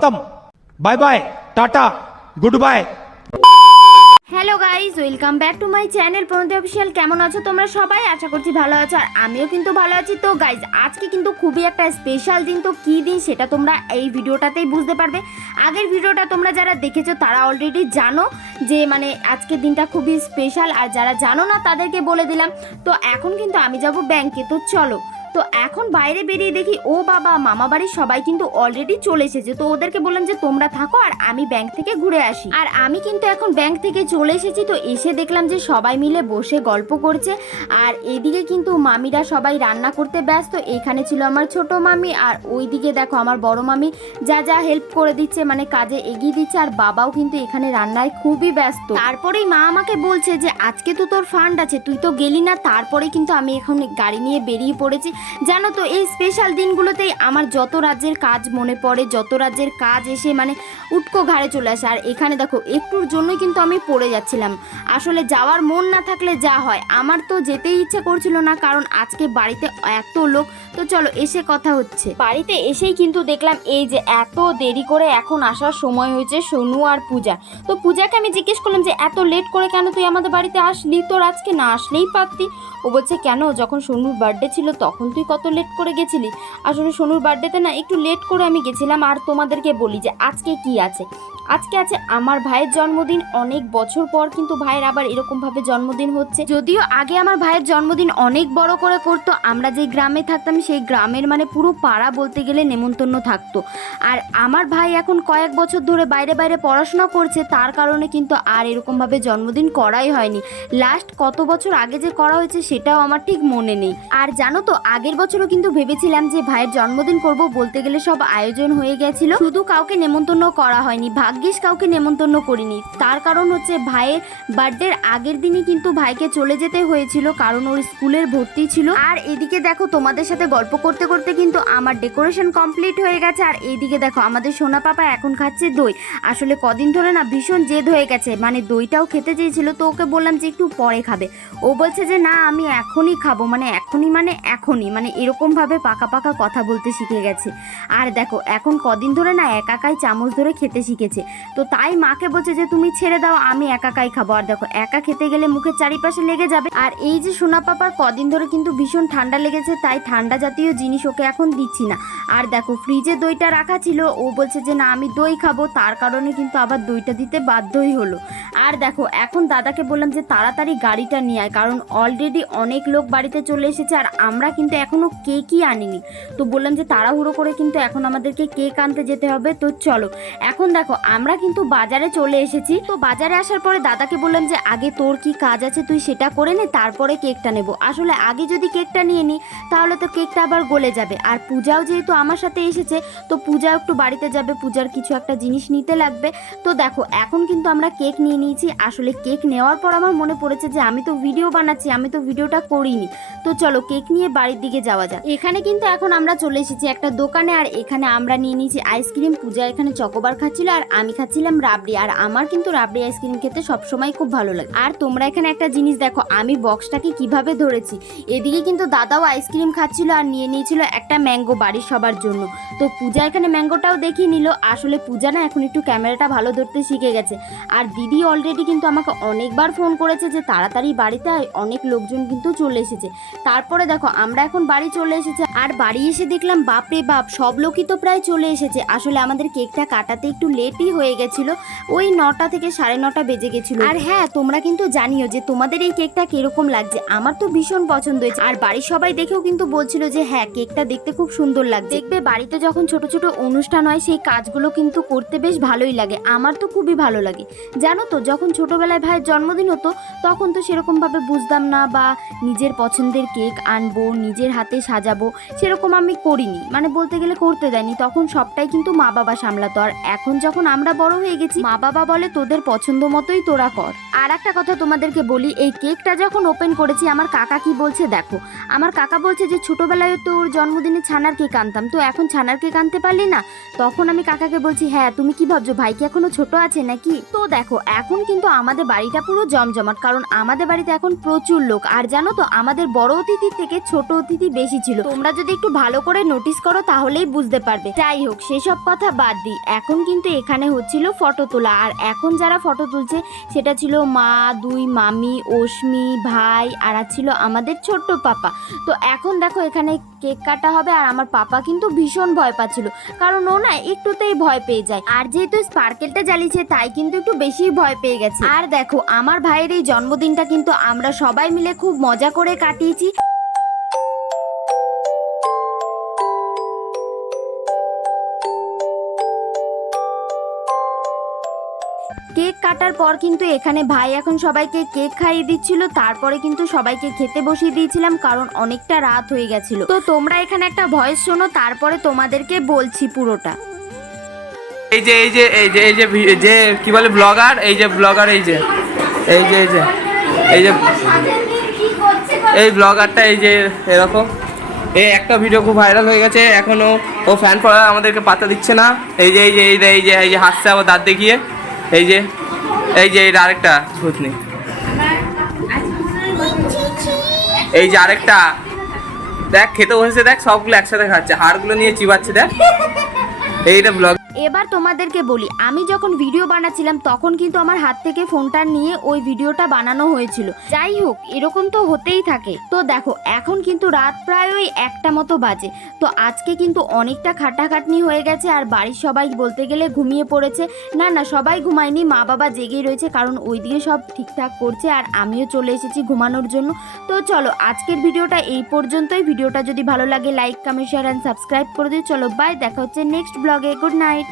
खत्म, bye bye, tata, goodbye. Hello guys, welcome back to my channel Pranati official. কেমন আছো তোমরা সবাই? আশা করছি ভালো আছো, আর আমিও কিন্তু ভালো আছি। তো গাইজ, আজকে কিন্তু খুবই একটা স্পেশাল দিন। তো কী দিন সেটা তোমরা এই ভিডিওটাতেই বুঝতে পারবে। আগের ভিডিওটা তোমরা যারা দেখেছো তারা অলরেডি জানো যে মানে আজকের দিনটা খুবই স্পেশাল, আর যারা জানো না তাদেরকে বলে দিলাম। তো এখন কিন্তু আমি যাব ব্যাংকে। তো চলো, তো এখন বাইরে বেরিয়ে দেখি ও বাবা, মামা বাড়ির সবাই কিন্তু অলরেডি চলে এসেছে। তো ওদেরকে বললাম যে তোমরা থাকো আর আমি ব্যাংক থেকে ঘুরে আসি। আর আমি কিন্তু এখন ব্যাংক থেকে চলে এসেছি। তো এসে দেখলাম যে সবাই মিলে বসে গল্প করছে, আর এদিকে কিন্তু মামিরা সবাই রান্না করতে ব্যস্ত। এখানে ছিল আমার ছোট মামি, আর ওইদিকে দেখো আমার বড় মামি যা যা হেল্প করে দিচ্ছে, মানে কাজে এগিয়ে দিচ্ছে। আর বাবাও কিন্তু এখানে রান্নায় খুবই ব্যস্ত। তারপরেই মা আমাকে বলছে যে আজকে তো তোর ফান্ড আছে, তুই তো গেলি না। তারপরে কিন্তু আমি এখন গাড়ি নিয়ে বেরিয়ে পড়েছি। জানো তো এই স্পেশাল দিনগুলোতেই আমার যত রাজ্যের কাজ মনে পড়ে, যত রাজ্যের কাজ এসে মানে উটকো ঘাড়ে চলে আসে। আর এখানে দেখো একটুর জন্যই কিন্তু আমি পড়ে যাচ্ছিলাম। আসলে যাওয়ার মন না থাকলে যা হয়, আমার তো যেতেই ইচ্ছে করছিল না, কারণ আজকে বাড়িতে এত লোক। তো চলো এসে কথা হচ্ছে। বাড়িতে এসেই কিন্তু দেখলাম এই যে এত দেরি করে এখন আসার সময় হয়েছে সোনু আর পূজা। তো পূজাকে আমি জিজ্ঞেস করলাম যে এত লেট করে কেন তুই আমাদের বাড়িতে আসলি, তোর আজকে না আসলেই পারতি। ও বলছে কেন, যখন সোনুর বার্থডে ছিল তখন তুই কত লেট করে গেছিলি। আসলে সোনুর বার্থডেতে না একটু লেট করে আমি গেছিলাম। আর তোমাদেরকে বলি যে আজকে কি আছে, আজকে আছে আমার ভাইয়ের জন্মদিন। অনেক বছর পর কিন্তু ভাইয়ের আবার এরকমভাবে জন্মদিন হচ্ছে। যদিও আগে আমার ভাইয়ের জন্মদিন অনেক বড় করে করতো, আমরা যেই গ্রামে থাকতাম সেই গ্রামের মানে পুরো পাড়া বলতে গেলে নেমন্তন্ন থাকতো। আর আমার ভাই এখন কয়েক বছর ধরে বাইরে বাইরে পড়াশোনা করছে, তার কারণে কিন্তু আর এরকমভাবে জন্মদিন করাই হয়নি। লাস্ট কত বছর আগে যে করা হয়েছে সেটাও আমার ঠিক মনে নেই। আর জানো তো আগের বছরও কিন্তু ভেবেছিলাম যে ভাইয়ের জন্মদিন করব, বলতে গেলে সব আয়োজন হয়ে গেছিল, শুধু কাউকে নেমন্তন্ন করা হয়নি। ভাগ্যিস কাউকে নেমন্তন্ন করিনি। তার কারণ হচ্ছে ভাইয়ের বার্থডের আগের দিনই কিন্তু ভাইকে চলে যেতে হয়েছিল, কারণ ওর স্কুলের ভর্তি ছিল। আর এদিকে দেখো তোমাদের সাথে গল্প করতে করতে কিন্তু আমার ডেকোরেশন কমপ্লিট হয়ে গেছে। আর এইদিকে দেখো আমাদের সোনা পাপা এখন খাচ্ছে দই। আসলে কদিন ধরে না ভীষণ জেদ হয়ে গেছে, মানে দইটাও খেতে চেয়েছিল। তো ওকে বললাম যে একটু পরে খাবে, ও বলছে যে না আমি এখনই খাবো, মানে এখনই মানে এরকম ভাবে পাকা পাকা কথা বলতে শিখে গেছে। আর দেখো এখন কদিন ধরে না একাকাই চামচ ধরে খেতে শিখেছে। তো তাই মাকে বলছে যে তুমি ছেড়ে দাও, আমি একাকাই খাবো। আর দেখো একা খেতে গেলে মুখের চারিপাশে লেগে যাবে। আর এই যে সোনা পাপার কদিন ধরে কিন্তু ভীষণ ঠান্ডা লেগেছে, তাই ঠান্ডা জাতীয় জিনিস ওকে এখন দিচ্ছি না। আর দেখো ফ্রিজে দইটা রাখা ছিল, ও বলছে যে না আমি দই খাবো, তার কারণে কিন্তু আবার দইটা দিতে বাধ্যই হলো। আর দেখো এখন দাদাকে বললাম যে তাড়াতাড়ি গাড়িটা নিয়ে আয়, কারণ অলরেডি অনেক লোক বাড়িতে চলে এসেছে, আর আমরা কিন্তু এখনো কেকই আনিনি। তো বললাম যে তাড়াহুড়ো করে কিন্তু এখন আমাদেরকে কেক আনতে যেতে হবে। তো চলো এখন দেখো আমরা কিন্তু বাজারে চলে এসেছি। তো বাজারে আসার পরে দাদাকে বললাম যে আগে তোর কি কাজ আছে তুই সেটা করে নে, তারপরে কেকটা নেব। আসলে আগে যদি কেকটা নিয়ে নিই তাহলে তো কেকটা আবার গলে যাবে। আর পূজাও যেহেতু আমার সাথে এসেছে, তো পূজা একটু বাড়িতে যাবে, পূজার কিছু একটা জিনিস নিতে লাগবে। তো দেখো এখন কিন্তু আমরা কেক নিয়ে নিয়েছি। আসলে কেক নেওয়ার পর আমার মনে পড়েছে যে আমি তো ভিডিও বানাচ্ছি, আমি তো ভিডিওটা করিনি। তো চলো কেক নিয়ে বাড়ির দিকে যাওয়া যাক। এখানে কিন্তু এখন আমরা চলে এসেছি একটা দোকানে, আর এখানে আমরা নিয়ে নিয়েছি আইসক্রিম। পূজা এখানে চকোবার খাচ্ছিল, আর আমি খাচ্ছিলাম রাবড়ি। আর আমার কিন্তু রাবড়ি আইসক্রিম খেতে সবসময় খুব ভালো লাগে। আর তোমরা এখানে একটা জিনিস দেখো, আমি বক্সটাকে কিভাবে ধরেছি। এদিকে কিন্তু দাদাও আইসক্রিম খাচ্ছিল, আর নিয়ে নিয়েছিল একটা ম্যাঙ্গো বাড়ির সবার জন্য। তো পূজা এখানে ম্যাঙ্গোটাও দেখিয়ে নিল। আসলে পূজা না এখন একটু ক্যামেরাটা ভালো ধরতে শিখে গেছে। আর দিদি অলরেডি কিন্তু আমাকে অনেকবার ফোন করেছে যে তাড়াতাড়ি বাড়িতে আয়, অনেক লোকজন কিন্তু চলে এসেছে। তারপরে দেখো আমরা এখন বাড়ি চলে এসেছি। আর বাড়ি এসে দেখলাম বাপরে বাপ, সব লোকই তো প্রায় চলে এসেছে। আসলে আমাদের কেকটা কাটাতে একটু লেটই হয়ে গেছিলো, ওই 9টা থেকে 9:30 বেজে গেছিলো। আর হ্যাঁ তোমরা কিন্তু জানিও যে তোমাদের এই কেকটা কিরকম লাগছে। আমার তো ভীষণ পছন্দ হয়েছে, আর বাড়ির সবাই দেখেও কিন্তু বলছিল যে হ্যাঁ কেকটা দেখতে খুব সুন্দর লাগছে। দেখবে বাড়িতে যখন ছোট ছোট অনুষ্ঠান হয় সেই কাজগুলো কিন্তু করতে বেশ ভালোই লাগে, আমার তো খুবই ভালো লাগে। জানো তো যখন ছোটবেলায় ভাইয়ের জন্মদিন হতো তখন তো সেরকমভাবে বুঝতাম না, বা নিজের পছন্দের কেক আনবো নিজের হাতে সাজাবো সেরকম আমি করিনি, মানে বলতে গেলে করতে দেয়নি। তখন সবটাই কিন্তু মা বাবা সামলাতো। আর এখন যখন আমরা বড় হয়ে গেছি, মা বাবা বলে তোদের পছন্দ মতোই তোরা কর। আর একটা কথা তোমাদেরকে বলি, এই কেকটা যখন ওপেন করেছি আমার কাকা কি বলছে দেখো। আমার কাকা বলছে যে ছোটবেলায় তো ওর জন্মদিনে ছানার কেক আনতাম, তো এখন ছানার কেক আনতে পারলি না। তখন আমি কাকাকে বলছি হ্যাঁ তুমি কি ভাবছো ভাই কি এখনো ছোট আছে নাকি। তো দেখো এখন কিন্তু আমাদের বাড়িটা পুরো জমজমাট, কারণ আমাদের বাড়িতে এখন প্রচুর লোক। আর জানো তো আমাদের বড় অতিথির থেকে ছোট অতিথি বেশি ছিল। তোমরা যদি একটু ভালো করে নোটিস করো তাহলেই বুঝতে পারবে। যাই হোক, সেসব কথা বাদ দিই। এখন কিন্তু এখানে হচ্ছিল ফটো তোলা, আর এখন যারা ফটো তুলছে সেটা ছিল মা, দুই মামি, অশ্মি, ভাই, আর ছিল আমাদের ছোট্ট পাপা। তো এখন দেখো এখানে কেক কাটা হবে, আর আমার পাপা কিন্তু ভীষণ ভয় পাচ্ছিল, কারণ ও না একটুতেই ভয় পেয়ে যায়। আর যেহেতু স্পার্কেলটা জ্বালিয়েছে তাই কিন্তু একটু বেশি ভয় পেয়ে গেছে। আর দেখো আমার ভাইয়ের এই জন্মদিনটা কিন্তু আমরা সবাই মিলে খুব মজা করে কাটিয়েছি। কেক কাটার পর কিন্তু এখানে ভাই এখন সবাইকে কেক খাইয়ে দিচ্ছিল, তারপরে কিন্তু সবাইকে খেতে বসিয়ে দিয়েছিলাম, কারণ অনেকটা রাত হয়ে গেছিল। তো তোমরা এখানে একটা ভয়েস শোনো, তারপরে তোমাদেরকে বলছি পুরোটা। এই যে এই যে এই যে এই যে যে কি বলে ব্লগার, এই যে ব্লগার, এই যে এই যে এই যে এই যে এই ব্লগারটা, এই যে এরকম এই একটা ভিডিও খুব ভাইরাল হয়ে গেছে। এখনো ও ফ্যান ফলোয়ার আমাদেরকে পাত্তা দিচ্ছে না। এই যে এই যে এই যে এই যে এই যে হাসছে আবার দাঁত দেখিয়ে, এই যে এই যে এই আরেকটা ভূতনি, এই যে আরেকটা দেখ খেতে বসেছে, দেখ সবগুলো একসাথে খাচ্ছে, হাড়গুলো নিয়ে চিবাচ্ছে, দেখ এইটা ব্লগ। এবার তোমাদেরকে বলি, আমি যখন ভিডিও বানাচ্ছিলাম তখন কিন্তু আমার হাত থেকে ফোনটা নিয়ে ওই ভিডিওটা বানানো হয়েছিল। যাই হোক, এরকম তো হতেই থাকে। তো দেখো এখন কিন্তু রাত প্রায় ওই 1টা মতো বাজে। তো আজকে কিন্তু অনেকটা খাটাখাটনি হয়ে গেছে, আর বাড়ির সবাই বলতে গেলে ঘুমিয়ে পড়েছে। না না, সবাই ঘুমায়নি, মা বাবা জেগেই রয়েছে, কারণ ওইদিকে সব ঠিকঠাক করছে, আর আমিও চলে এসেছি ঘুমানোর জন্য। তো চলো আজকের ভিডিওটা এই পর্যন্তই। ভিডিওটা যদি ভালো লাগে like, comment, share and subscribe করে দিও। চলো বাই, দেখা হচ্ছে নেক্সট ব্লগে। Good night.